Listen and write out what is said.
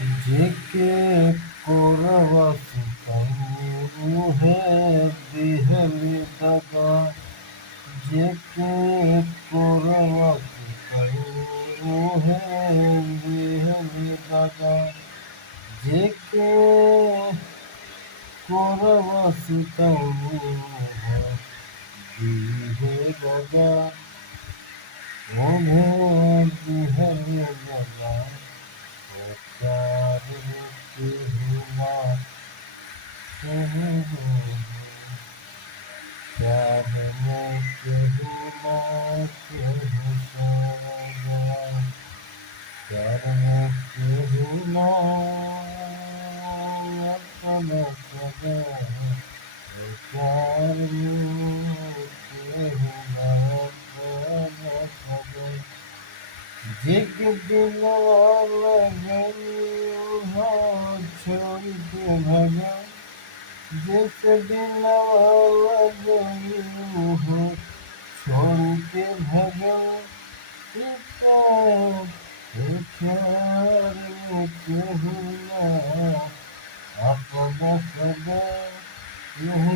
जेके कोरवस करू है दिहली दगा जेके कोरवस करू है दिहली दगा जेके कोरवस करू है दिहली दगा उन्हें दिहली दगा प्यार की हुआ प्यार में कहूँ कहूँ प्यार में कहूँ अपना सदा प्यार में कहूँ अपना सदा जिग दिल वाला छोड़ के भगा जिस दिल वाला हो छोड़ के भगा प्यार कहूँ अपना सदा यह